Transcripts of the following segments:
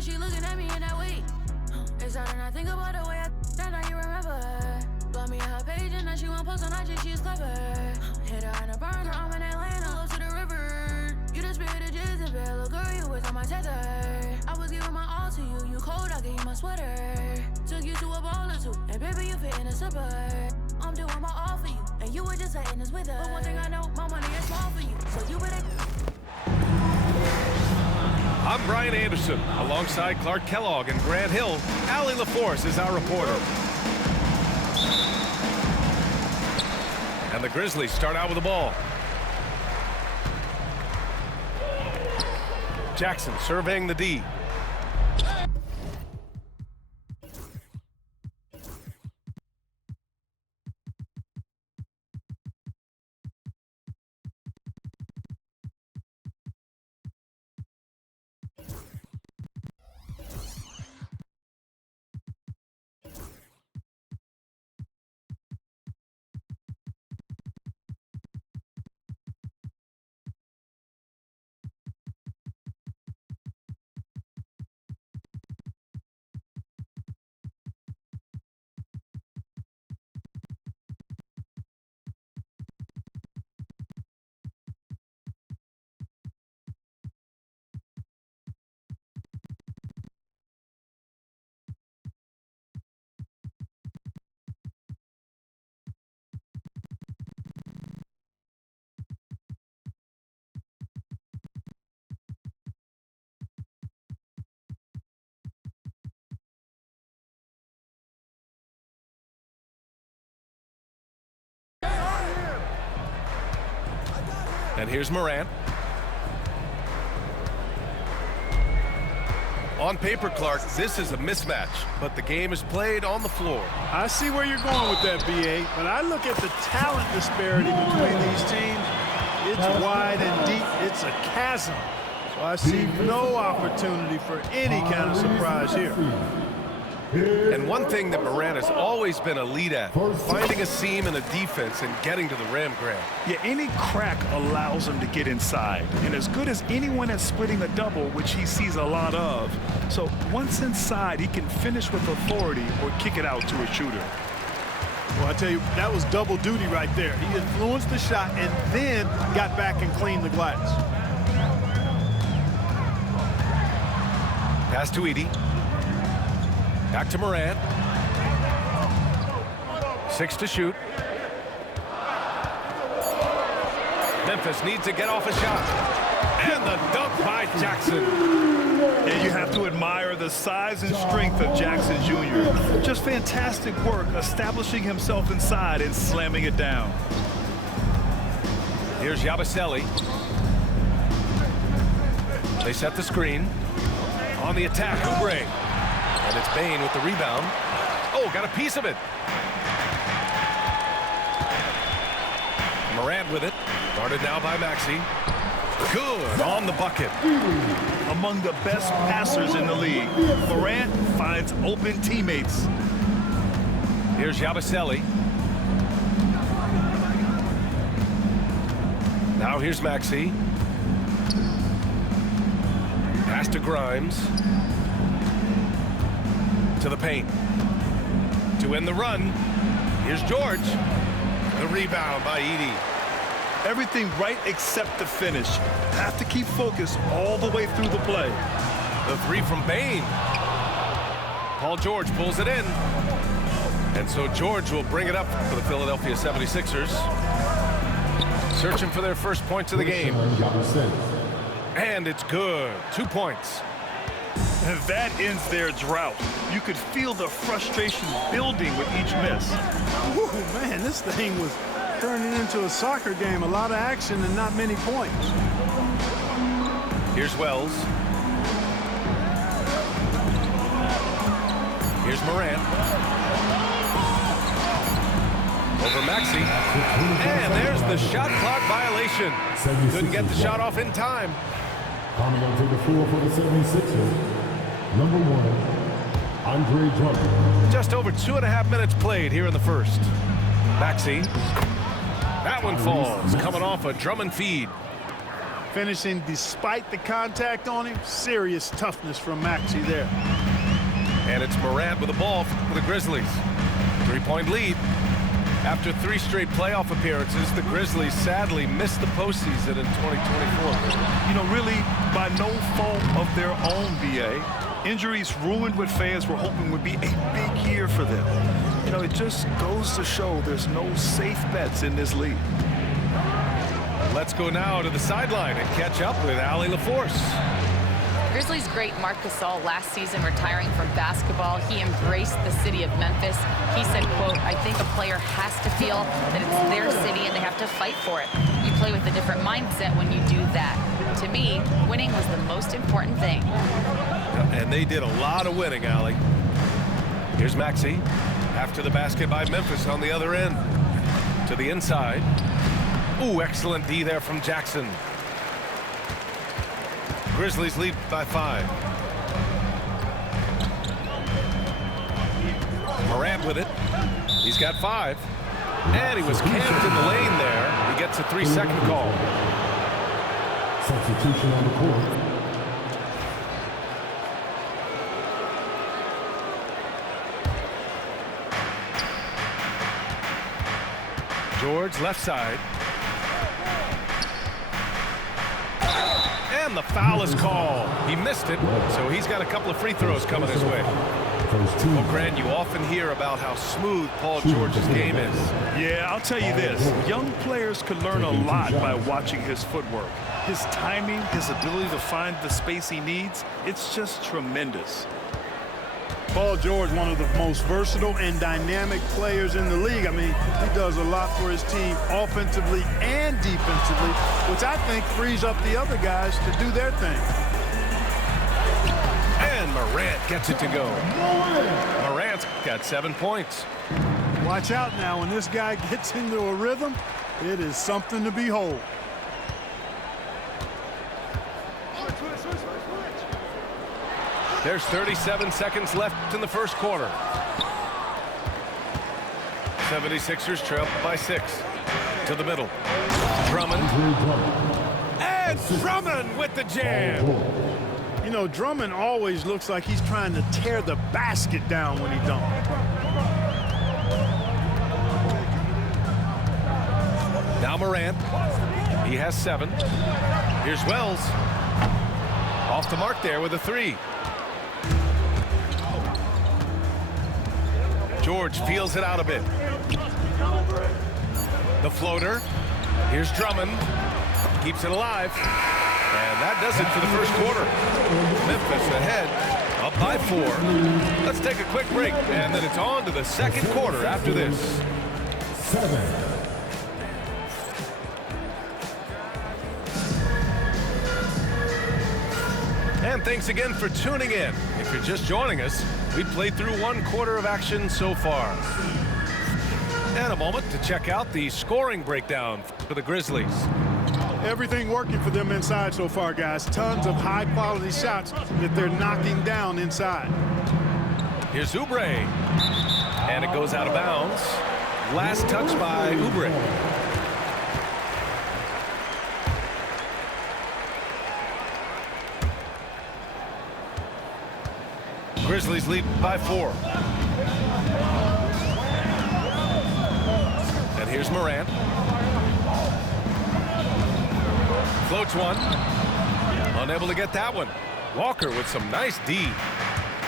when she looking at me in that way. It's hard and I think about the way I that now you remember. Blow me on her page and now she won't post on IG, she's clever. Hit her in a burner, I'm in Atlanta, love to the river. You the spirit of Jezebel, little girl, you was on my tether. I was giving my all to you, you cold, I gave you my sweater. Took you to a ball or two, and baby, you fit in a slipper. I'm doing my all for you, and you were just letting this with her. But one thing I know, my money is small for you, so you better. I'm Brian Anderson, alongside Clark Kellogg and Grant Hill. Allie LaForce is our reporter. And the Grizzlies start out with the ball. Jackson surveying the D. And here's Morant. On paper, Clark, this is a mismatch, but the game is played on the floor. I see where you're going with that, BA, but I look at the talent disparity between these teams. It's wide and deep. It's a chasm. So I see no opportunity for any kind of surprise here. And one thing that Morant has always been a lead at, finding a seam in a defense and getting to the rim, Grant. Yeah, any crack allows him to get inside. And as good as anyone at splitting a double, which he sees a lot of. So once inside, he can finish with authority or kick it out to a shooter. Well, I tell you, that was double duty right there. He influenced the shot and then got back and cleaned the glass. Pass to Edey. Back to Morant. 6 to shoot. Memphis needs to get off a shot. And the dunk by Jackson. And you have to admire the size and strength of Jackson Jr. Just fantastic work establishing himself inside and slamming it down. Here's Yabusele. They set the screen. On the attack, Oubre. And it's Bane with the rebound. Oh, got a piece of it. Morant with it. Guarded now by Maxey. Good on the bucket. Among the best passers in the league, Morant finds open teammates. Here's Yabusele. Now here's Maxey. Pass to Grimes. To the paint. To end the run. Here's George. The rebound by Edey. Everything right except the finish. Have to keep focused all the way through the play. The three from Bane. Paul George pulls it in. And so George will bring it up for the Philadelphia 76ers. Searching for their first points of the game. And it's good. 2 points. And that ends their drought. You could feel the frustration building with each miss. Ooh, man, this thing was turning into a soccer game. A lot of action and not many points. Here's Wells. Here's Morant. Over Maxey. And there's the shot clock violation. Couldn't get the shot off in time. Coming onto the floor for the 76ers, number 1, Andre Drummond. Just over 2.5 minutes played here in the first. Maxey. That one falls, coming off a Drummond feed. Finishing despite the contact on him. Serious toughness from Maxey there. And it's Morant with the ball for the Grizzlies. 3-point lead. After 3 straight playoff appearances, the Grizzlies sadly missed the postseason in 2024. You know, really, by no fault of their own, BA. Injuries ruined what fans were hoping would be a big year for them. You know, it just goes to show there's no safe bets in this league. Let's go now to the sideline and catch up with Allie LaForce. Grizzlies great Marc Gasol last season retiring from basketball. He embraced the city of Memphis. He said, quote, "I think a player has to feel that it's their city and they have to fight for it. You play with a different mindset when you do that. To me, winning was the most important thing." And they did a lot of winning, Allie. Here's Maxey. After the basket by Memphis on the other end. To the inside. Ooh, excellent D there from Jackson. Grizzlies lead by 5. Morant with it. He's got 5. And he was camped in the lane there. He gets a 3-second call. Substitution on the court. George left side. And the foul is called. He missed it, so he's got a couple of free throws coming his way. Well, Grant, you often hear about how smooth Paul George's game is. Yeah, I'll tell you this. Young players can learn a lot by watching his footwork. His timing, his ability to find the space he needs, it's just tremendous. Paul George, one of the most versatile and dynamic players in the league. I mean, he does a lot for his team offensively and defensively, which I think frees up the other guys to do their thing. And Morant gets it to go. Morant's got 7 points. Watch out now. When this guy gets into a rhythm, it is something to behold. There's 37 seconds left in the first quarter. 76ers trail by 6. To the middle. Drummond. And Drummond with the jam. You know, Drummond always looks like he's trying to tear the basket down when he dunks. Now Morant. He has 7. Here's Wells. Off the mark there with a 3. George feels it out a bit. The floater. Here's Drummond. Keeps it alive. And that does it for the first quarter. Memphis ahead, up by 4. Let's take a quick break, and then it's on to the second quarter after this. 7. And thanks again for tuning in. If you're just joining us, we played through 1 quarter of action so far. And a moment to check out the scoring breakdown for the Grizzlies. Everything working for them inside so far, guys. Tons of high-quality shots that they're knocking down inside. Here's Oubre. And it goes out of bounds. Last touch by Oubre. Grizzlies lead by 4. And here's Morant. Floats one. Unable to get that one. Walker with some nice D.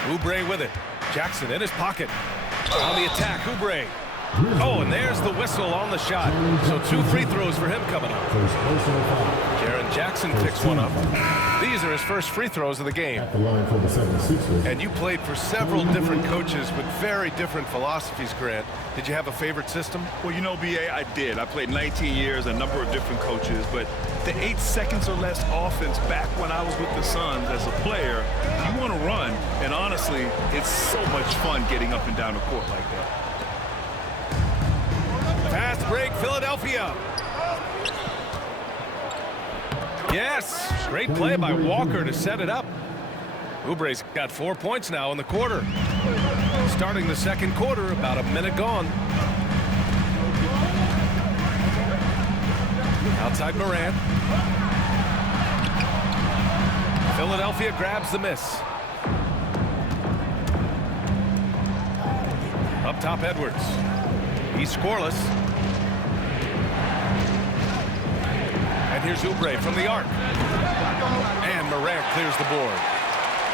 Oubre with it. Jackson in his pocket. On the attack, Oubre. Oh, and there's the whistle on the shot. So 2 free throws for him coming up. Jaren Jackson picks one up. These are his first free throws of the game. At the line for the 76ers. And you played for several different coaches with very different philosophies, Grant. Did you have a favorite system? Well, you know, BA, I did. I played 19 years, a number of different coaches, but the 8 seconds or less offense back when I was with the Suns as a player, you want to run, and honestly, it's so much fun getting up and down the court like that. Fast break, Philadelphia. Yes, great play by Walker to set it up. Oubre's got 4 points now in the quarter. Starting the second quarter, about a minute gone. Outside Morant. Philadelphia grabs the miss. Up top, Edwards. He's scoreless. And here's Oubre from the arc. And Morant clears the board.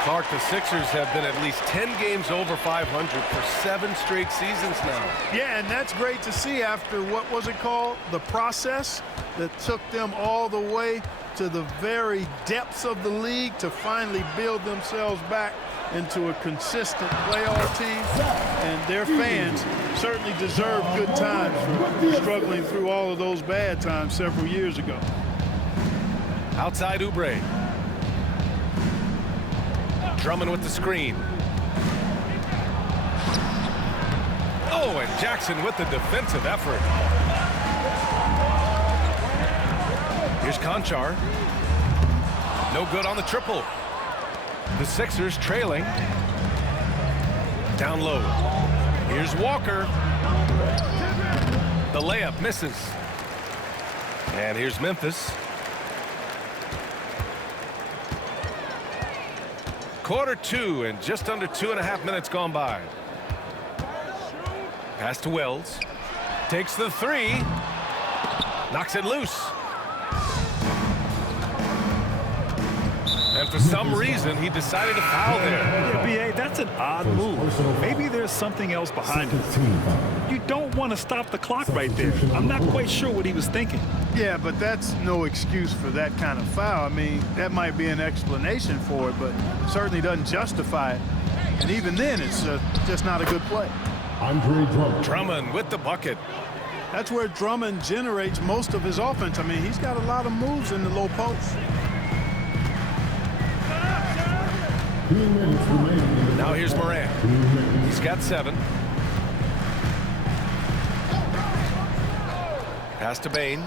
Clark, the Sixers have been at least 10 games over 500 for 7 straight seasons now. Yeah, and that's great to see after, what was it called? The process that took them all the way to the very depths of the league to finally build themselves back into a consistent playoff team. And their fans certainly deserve good times for struggling through all of those bad times several years ago. Outside Oubre. Drummond with the screen. Oh, and Jackson with the defensive effort. Here's Conchar. No good on the triple. The Sixers trailing. Down low. Here's Walker. The layup misses. And here's Memphis. Quarter 2 and just under 2.5 minutes gone by. Pass to Wells. Takes the 3. Knocks it loose. And for some reason, he decided to foul there. Yeah, B.A., that's an odd move. Maybe there's something else behind it. You don't want to stop the clock right there. I'm not quite sure what he was thinking. Yeah, but that's no excuse for that kind of foul. I mean, that might be an explanation for it, but certainly doesn't justify it. And even then, it's just not a good play. Andre Drummond. Drummond with the bucket. That's where Drummond generates most of his offense. I mean, he's got a lot of moves in the low post. Now here's Morant. He's got 7. Pass to Bane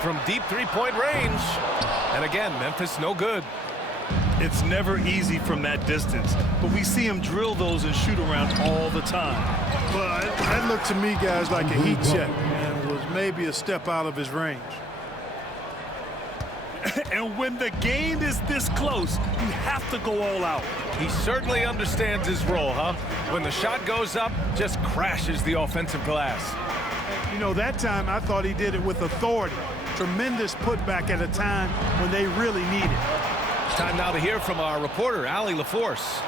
from deep 3-point range. And again, Memphis no good. It's never easy from that distance, but we see him drill those and shoot around all the time. Well, that looked to me, guys, like a heat check, and it was maybe a step out of his range. And when the game is this close, you have to go all out. He certainly understands his role, huh? When the shot goes up, just crashes the offensive glass. You know, that time I thought he did it with authority. Tremendous putback at a time when they really need it. Time now to hear from our reporter, Allie LaForce.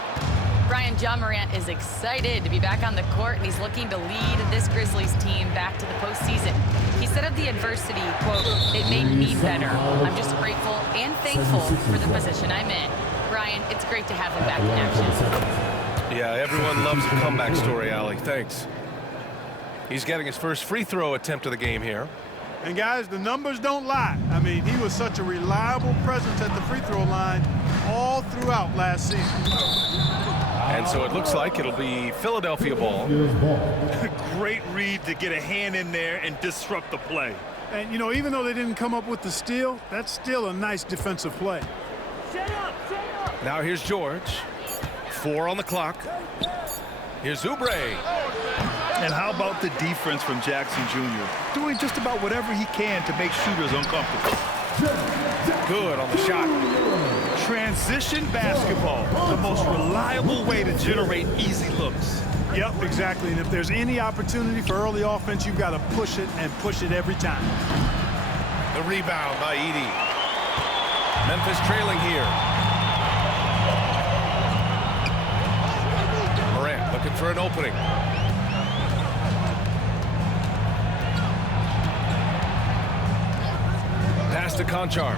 Brian, John Morant is excited to be back on the court, and he's looking to lead this Grizzlies team back to the postseason. He said of the adversity, quote, "It made me better. I'm just grateful and thankful for the position I'm in." Brian, it's great to have him back in action. Yeah, everyone loves a comeback story, Allie. Thanks. He's getting his first free throw attempt of the game here. And guys, the numbers don't lie. I mean, he was such a reliable presence at the free throw line all throughout last season. And so it looks like it'll be Philadelphia ball. Great read to get a hand in there and disrupt the play. And, you know, even though they didn't come up with the steal, that's still a nice defensive play. Now here's George. 4 on the clock. Here's Oubre. And how about the defense from Jackson Jr.? Doing just about whatever he can to make shooters uncomfortable. Good on the shot. Transition basketball, the most reliable way to generate easy looks. Yep, exactly. And if there's any opportunity for early offense, you've got to push it and push it every time. The rebound by Edey. Memphis trailing here. Morant looking for an opening. Pass to Conchar.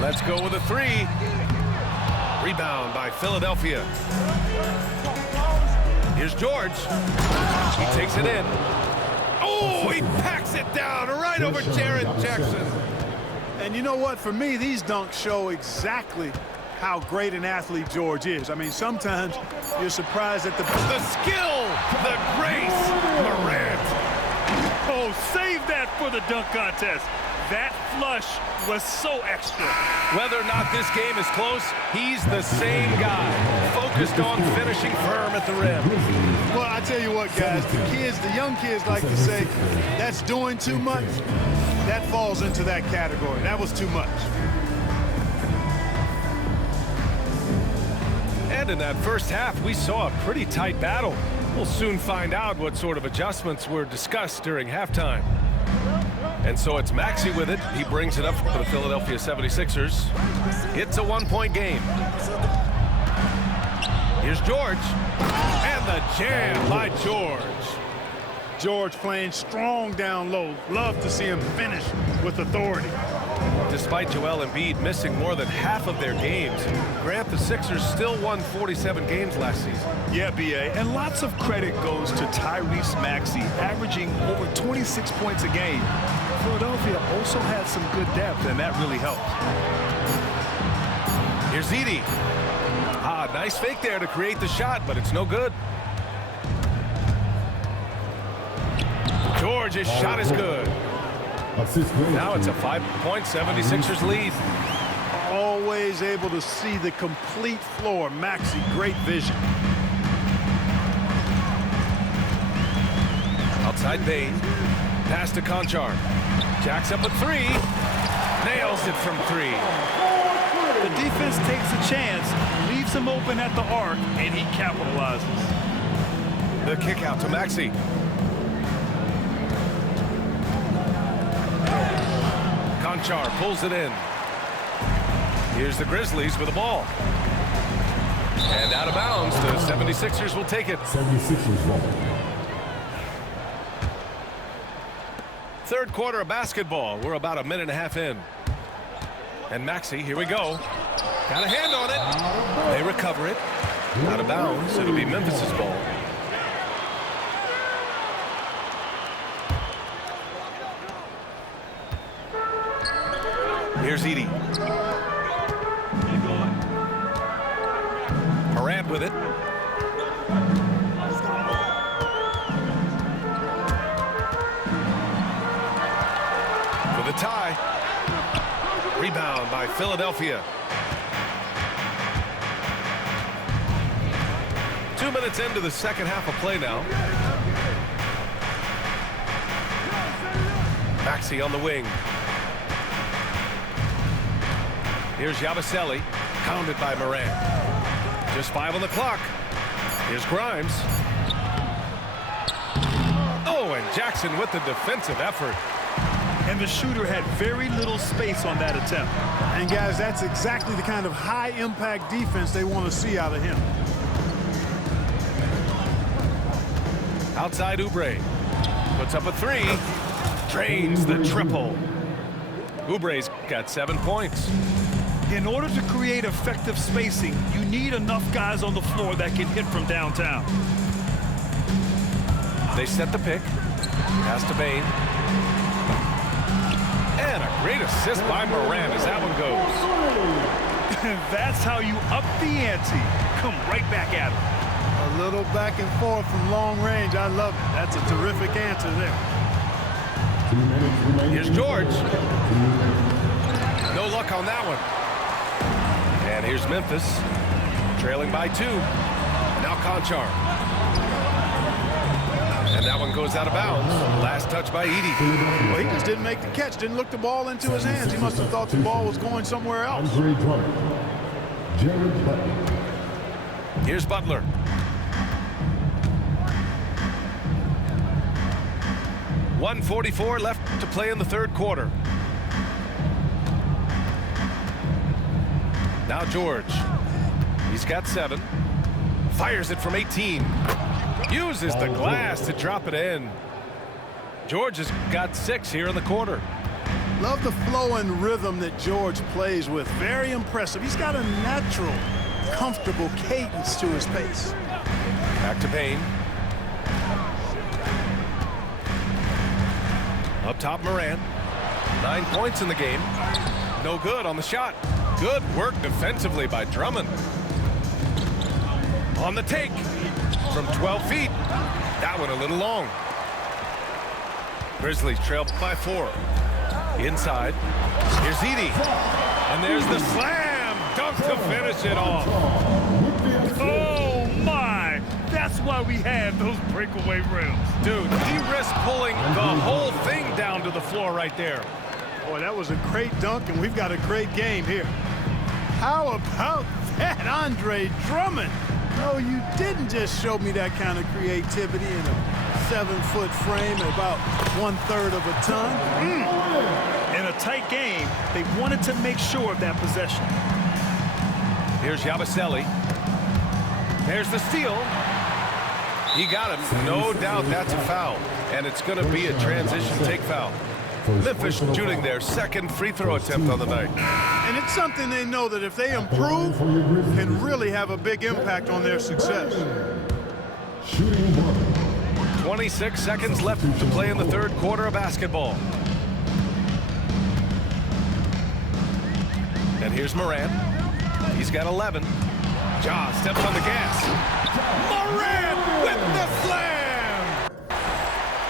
Let's go with a 3. Rebound by Philadelphia. Here's George. He takes it in. Oh, he packs it down right over Jaren Jackson. And you know what? For me, these dunks show exactly how great an athlete George is. I mean, sometimes you're surprised at the skill, the grace, Morant. Oh, save that for the dunk contest. That flush was so extra. Whether or not this game is close, he's the same guy, focused on finishing firm at the rim. Well, I tell you what, guys, the young kids like to say, that's doing too much. That falls into that category. That was too much. said, in that first half, we saw a pretty tight battle. We'll soon find out what sort of adjustments were discussed during halftime. And so it's Maxey with it. He brings it up for the Philadelphia 76ers. It's a one-point game. Here's George. And the jam by George. George playing strong down low. Love to see him finish with authority. Despite Joel Embiid missing more than half of their games, Grant, the Sixers still won 47 games last season. Yeah, B.A., and lots of credit goes to Tyrese Maxey, averaging over 26 points a game. Philadelphia also had some good depth, and that really helped. Here's Edey. Nice fake there to create the shot, but it's no good. George's shot is good. Now it's a 5-point 76ers lead. Always able to see the complete floor. Maxey, great vision. Outside Bane. Pass to Konchar. Jacks up a three. Nails it from three. The defense takes a chance, leaves him open at the arc, and he capitalizes. The kick out to Maxey. Konchar pulls it in. Here's the Grizzlies with the ball. And out of bounds, the 76ers will take it. 76ers ball. Third quarter of basketball. We're about a minute and a half in. And Maxey, here we go. Got a hand on it. They recover it. Out of bounds. It'll be Memphis's ball. Here's Edey. Morant with it. For the tie. Rebound by Philadelphia. 2 minutes into the second half of play now. Maxey on the wing. Here's Yabusele, pounded by Morant. Just 5 on the clock. Here's Grimes. Oh, and Jackson with the defensive effort. And the shooter had very little space on that attempt. And guys, that's exactly the kind of high-impact defense they want to see out of him. Outside Oubre. Puts up a three. Drains the triple. Oubre's got 7 points. In order to create effective spacing, you need enough guys on the floor that can hit from downtown. They set the pick. Pass to Bane. And a great assist by Morant as that one goes. That's how you up the ante. Come right back at him. A little back and forth from long range. I love it. That's a terrific answer there. Here's George. No luck on that one. And here's Memphis, trailing by 2. Now Konchar. And that one goes out of bounds. Last touch by Edey. Well, he just didn't make the catch, didn't look the ball into his hands. He must have thought the ball was going somewhere else. Andre Drummond. Jared Butler. Here's Butler. .144 left to play in the third quarter. Now George. He's got 7. Fires it from 18. Uses the glass to drop it in. George has got 6 here in the quarter. Love the flow and rhythm that George plays with. Very impressive. He's got a natural, comfortable cadence to his pace. Back to Payne. Up top, Morant. 9 points in the game. No good on the shot. Good work defensively by Drummond. On the take from 12 feet. That one a little long. Grizzlies trail by 4. Inside. Here's Edey. And there's the slam dunk to finish it off. Oh, my. That's why we have those breakaway rims. Dude, he risked pulling the whole thing down to the floor right there. Boy, that was a great dunk, and we've got a great game here. How about that, Andre Drummond. No, you didn't just show me that kind of creativity in a 7-foot frame at about 1/3 of a ton. In a tight game, they wanted to make sure of that possession. Here's Yabusele. There's the steal. He got him. No doubt that's a foul. And it's going to be a transition take foul. Memphis shooting their second free throw attempt on the night. And it's something they know that if they improve, can really have a big impact on their success. Shooting 1. 26 seconds left to play in the third quarter of basketball. And here's Morant. He's got 11. Ja steps on the gas. Morant with the slam!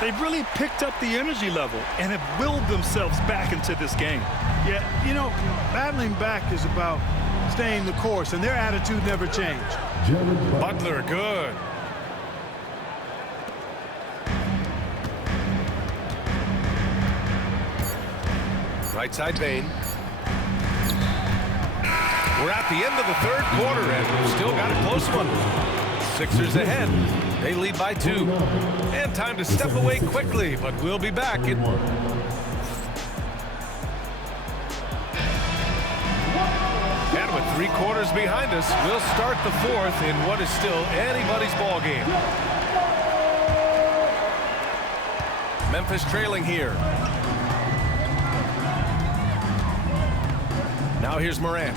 They've really picked up the energy level and have willed themselves back into this game. Yeah, you know, battling back is about staying the course, and their attitude never changed. Butler, good. Right side Bane. We're at the end of the third quarter, and we've still got a close one. Sixers ahead. They lead by 2. And time to step away quickly, but we'll be back. And with 3 quarters behind us, we'll start the fourth in what is still anybody's ball game. Memphis trailing here. Now here's Morant.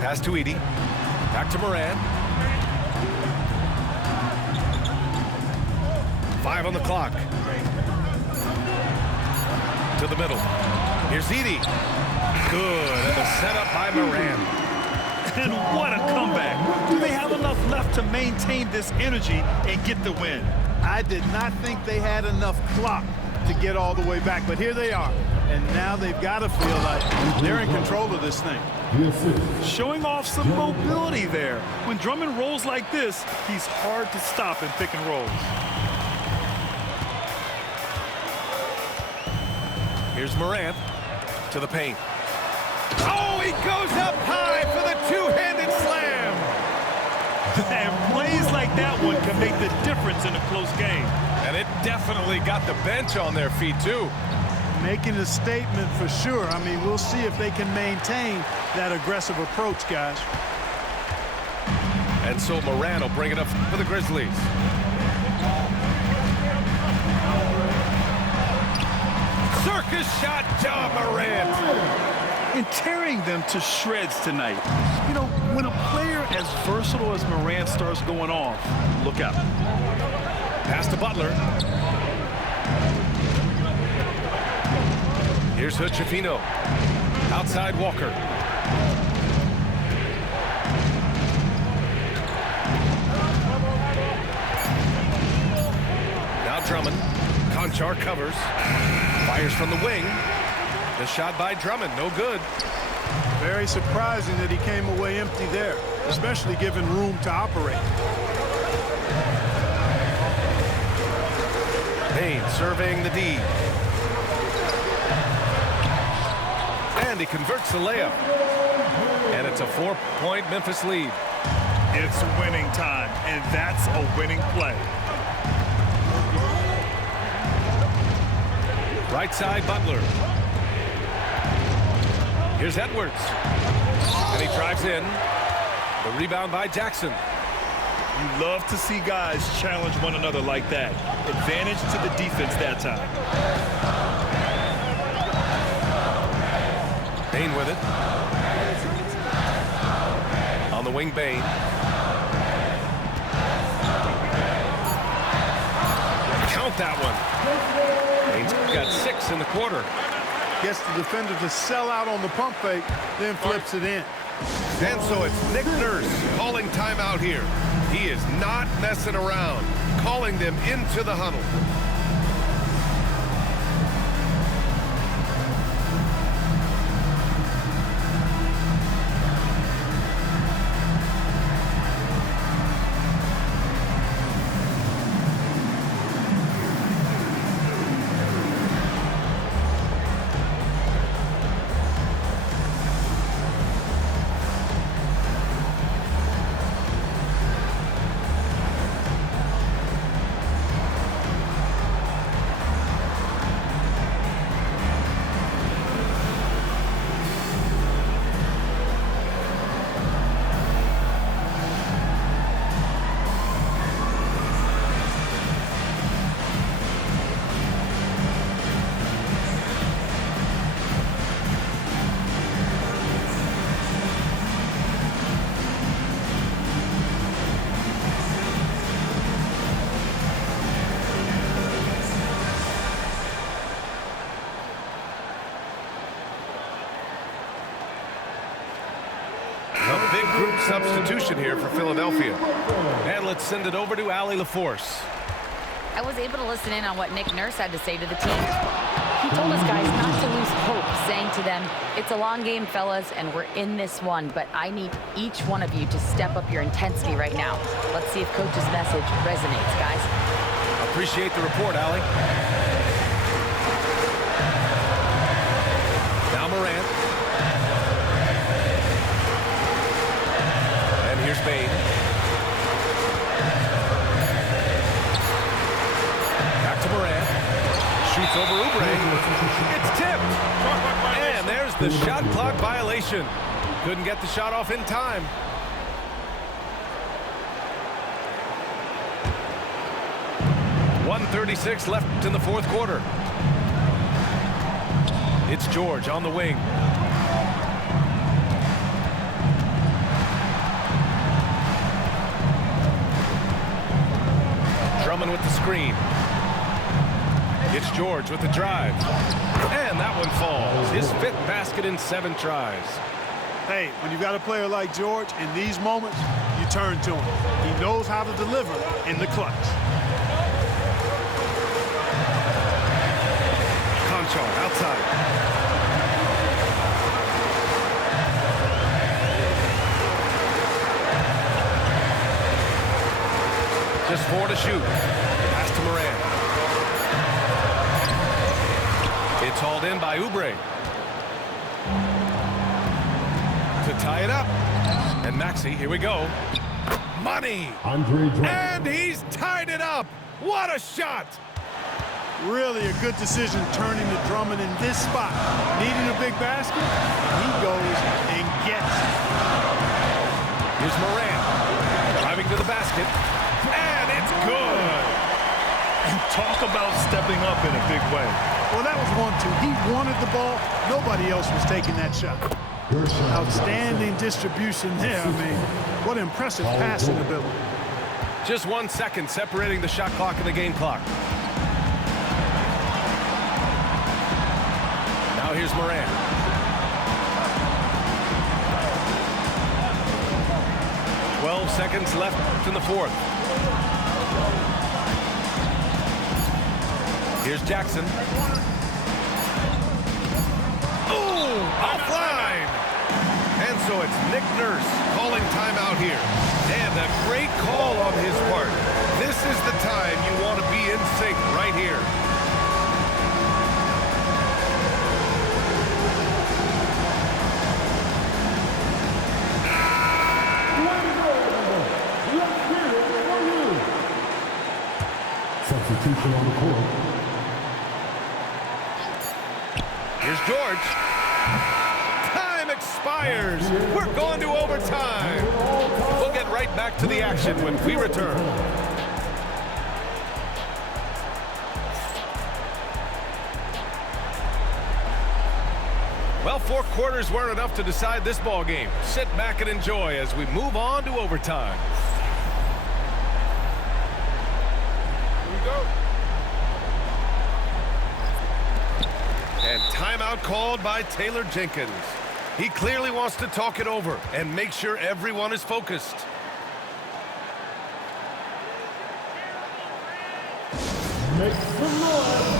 Pass to Edey. Back to Morant. 5 on the clock. To the middle. Here's Edey. Good. And the setup by Morant. And what a comeback. Do they have enough left to maintain this energy and get the win? I did not think they had enough clock to get all the way back, but here they are. And now they've got to feel like they're in control of this thing. Showing off some mobility there. When Drummond rolls like this, he's hard to stop in pick and rolls. Here's Morant to the paint. Oh, he goes up high for the two-handed slam. And plays like that one can make the difference in a close game. And it definitely got the bench on their feet, too. Making a statement for sure. I mean, we'll see if they can maintain that aggressive approach, guys. And so Morant will bring it up for the Grizzlies. Circus shot, Ja Morant. And tearing them to shreds tonight. You know, when a player as versatile as Morant starts going off, look out. Pass to Butler. Here's Hood-Schifino. Outside Walker. Now Drummond. Konchar covers. Fires from the wing. The shot by Drummond, no good. Very surprising that he came away empty there, especially given room to operate. Bane surveying the D. And he converts the layup. And it's a 4-point Memphis lead. It's winning time, and that's a winning play. Right side, Butler. Here's Edwards. And he drives in. The rebound by Jackson. You love to see guys challenge one another like that. Advantage to the defense that time. Bane with it. On the wing, Bane. Count that one. Bane's got 6 in the quarter. Gets the defender to sell out on the pump fake, then flips it in. And so it's Nick Nurse calling timeout here. He is not messing around, calling them into the huddle. big group substitution here for Philadelphia. And let's send it over to Allie LaForce. I was able to listen in on what Nick Nurse had to say to the team. He told his guys not to lose hope, saying to them, it's a long game, fellas, and we're in this one, but I need each one of you to step up your intensity right now. Let's see if Coach's message resonates, guys. Appreciate the report, Allie. Now Morant. And here's Bane. Back to Morant. Shoots over Oubre. It's tipped. And there's the shot clock violation. Couldn't get the shot off in time. .136 left in the fourth quarter. It's George on the wing. Drummond with the screen. It's George with the drive. And that one falls. His 5th basket in 7 tries. Hey, when you've got a player like George, in these moments, you turn to him. He knows how to deliver in the clutch. Conchar outside. Just 4 to shoot. Pass to Morant. It's hauled in by Oubre. To tie it up. And Maxey, here we go. Money! Andre Drummond. And he's tied it up! What a shot! Really a good decision turning to Drummond in this spot. Needing a big basket, he goes and gets it. Here's Morant. Driving to the basket. And it's good! And talk about stepping up in a big way. Well, that was 1-2. He wanted the ball. Nobody else was taking that shot. Outstanding distribution there. I mean, what impressive passing ability. Just 1 second separating the shot clock and the game clock. Now here's Morant. .12 seconds left in the fourth. Here's Jackson. Ooh, offline! And so it's Nick Nurse calling timeout here. And a great call on his part. This is the time you want to be in sync right here. Substitution on the court. Here's George. Time expires. We're going to overtime. We'll get right back to the action when we return. Well, 4 quarters weren't enough to decide this ball game. Sit back and enjoy as we move on to overtime. Here we go. And timeout called by Taylor Jenkins. He clearly wants to talk it over and make sure everyone is focused. Make some noise.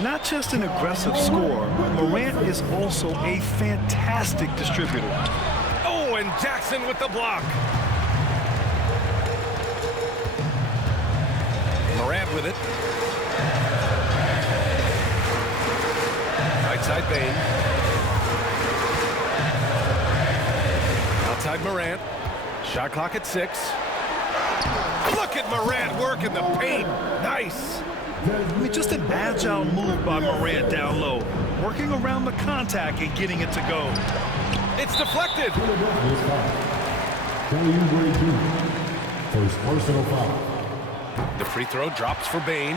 Not just an aggressive scorer, Morant is also a fantastic distributor. Oh, and Jackson with the block. Morant with it. Right side Bane. Outside Morant. Shot clock at 6. Look at Morant working the paint. Nice. I mean, just an agile move by Morant down low, working around the contact and getting it to go. It's deflected. Philadelphia's foul. Kelly Oubre Jr. First personal foul. The free throw drops for Bane.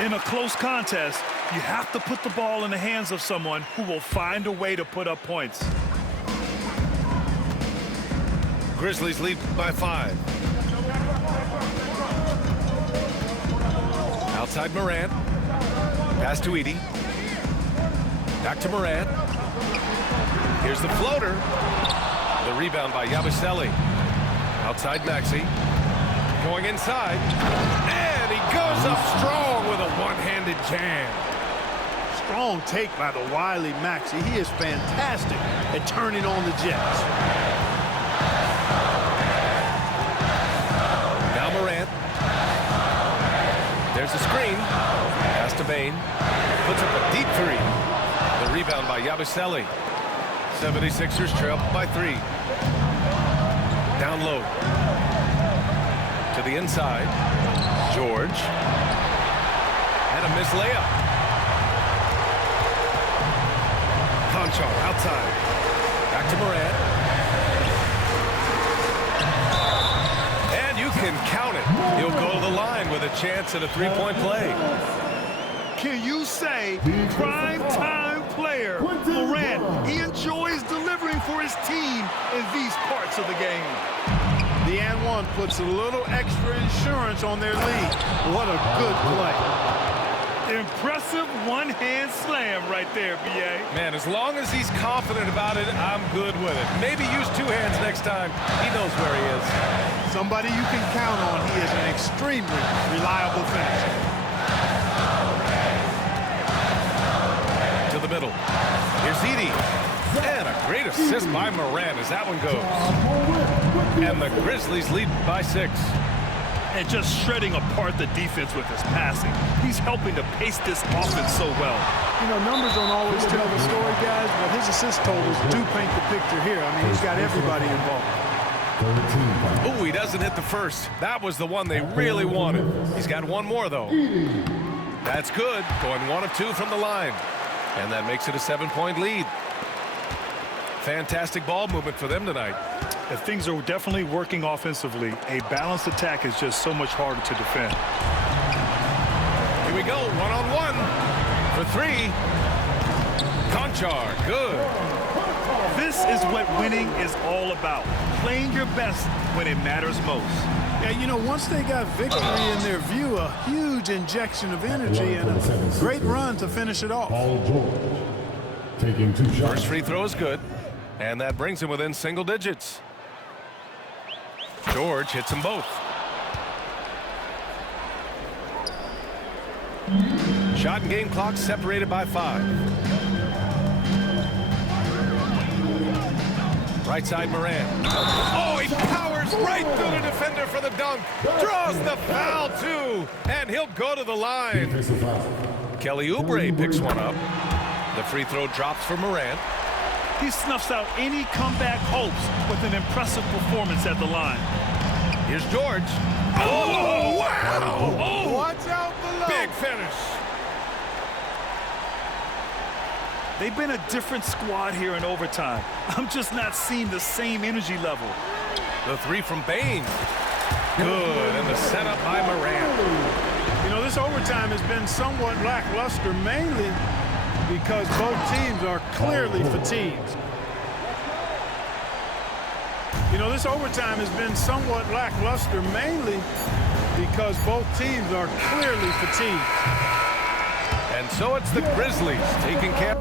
In a close contest, you have to put the ball in the hands of someone who will find a way to put up points. Grizzlies lead by 5. Outside Morant. Pass to Edey. Back to Morant. Here's the floater. The rebound by Yabusele. Outside Maxey. Going inside. And he goes up strong with a one-handed jam. Strong take by the wily Maxey. He is fantastic at turning on the Jets. Now Morant. There's a screen. Pass to Bane. Puts up a deep 3. The rebound by Yabusele. 76ers trail by 3. Down low. To the inside. George. And a missed layup. Conchar outside. Back to Morant. And you can count it. He'll go to the line with a chance at a three-point play. Can you say prime-time player Morant? He enjoys delivering for his team in these parts of the game. The and one puts a little extra insurance on their lead. What a good play. Impressive one-hand slam right there, B.A. Man, as long as he's confident about it, I'm good with it. Maybe use 2 hands next time. He knows where he is. Somebody you can count on. He is an extremely reliable finisher. To the middle. Here's Edey. And a great assist by Morant as that one goes. And the Grizzlies lead by 6. And just shredding apart the defense with his passing. He's helping to pace this offense so well. You know, numbers don't always tell the story, guys, but his assist totals do paint the picture here. I mean, he's got everybody involved. Oh, he doesn't hit the first. That was the one they really wanted. He's got one more, though. That's good. Going 1 of 2 from the line. And that makes it a 7-point lead. Fantastic ball movement for them tonight. If things are definitely working offensively, a balanced attack is just so much harder to defend. Here we go, 1-on-1 for 3. Conchar, good. This is what winning is all about. Playing your best when it matters most. Yeah, you know, once they got victory in their view, a huge injection of energy and a great run to finish it off. Paul George taking 2 shots. First free throw is good, and that brings him within single digits. George hits them both. Shot and game clock separated by 5. Right side Morant. Oh, he powers right through the defender for the dunk. Draws the foul, too. And he'll go to the line. Kelly Oubre picks one up. The free throw drops for Morant. He snuffs out any comeback hopes with an impressive performance at the line. Here's George. Oh, wow! Oh, watch out below. Big finish. They've been a different squad here in overtime. I'm just not seeing the same energy level. The 3 from Bane. Good, and the setup by Morant. You know, this overtime has been somewhat lackluster, mainly because both teams are clearly fatigued. You know, this overtime has been somewhat lackluster, mainly because both teams are clearly fatigued. And so it's the Grizzlies taking care.